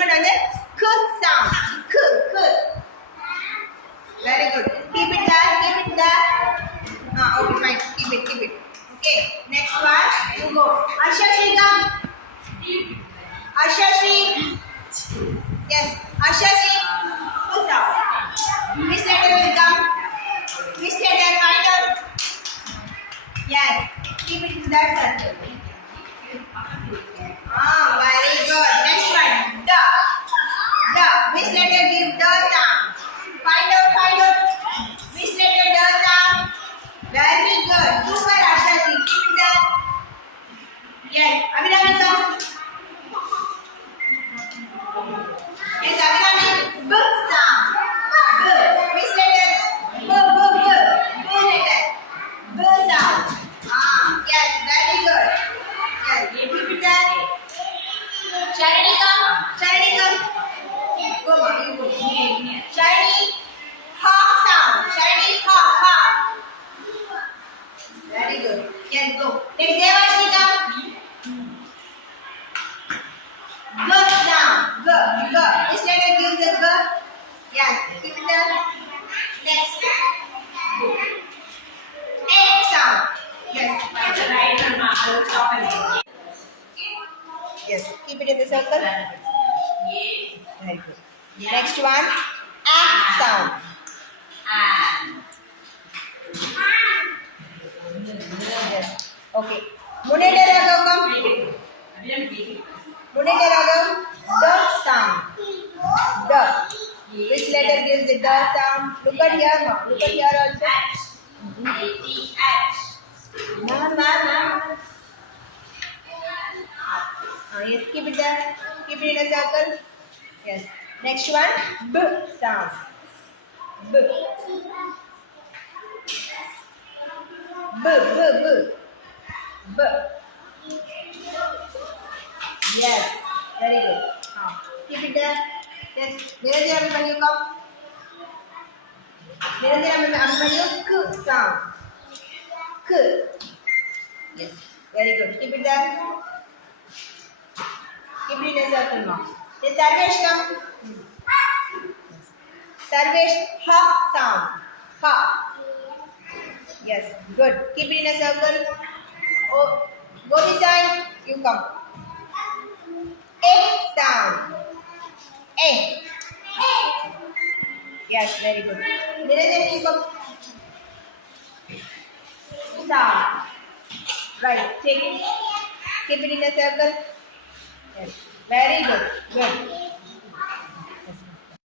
one on the k sound. K. Very good. Keep it there. Okay, fine. Keep it. Okay. Next one. You go. Ashashri, come. Ashashri. Yes. Ashashri. K sound. Which letter will come? Which letter? Find out. Yes. Keep it in that circle. Very good. Next one. The. Which letter give the sound? Find out. Which letter the sound? Very good. Super, Ashashri. Keep it there. Yes. Abhinami, come. Yes, Abhinami. B sound. B. Which letter? B letter. B sound. Yes. Very good. Yes. Keep it there. Charity, come. Go, mom. You go. Charity. Ha sound. Charity. Ha. Very good. Yes, go. Next, Devashri, come. G sound. G. Which letter gives the G? Yes. Keep it there. Next. A sound. Yes. Yes. Keep it in the circle. Very good. Next one. A sound. Yes. Okay. Munede Ragam, come. Munede Ragam. The sound. The. Which letter gives the sound? Look at here, ma'am. Look at here also. Ma'am. Yes, keep it there. Keep it in a circle. Yes. Next one. B sound. B. Yes. Very good. Keep it there. Yes. Niranjana, when you come. Niranjana, when you k sound. K. Yes. Very good. Keep it there. Keep it in a circle now. Yes, Sarvesh, come. Sarvesh, ha sound. Ha. Yes, good. Keep it in a circle. Oh, go this side. You come. A sound. A. Yes, very good. Niranjan, you come. Sound. Right. Take it. Keep it in a circle. Yes. Very good. Good.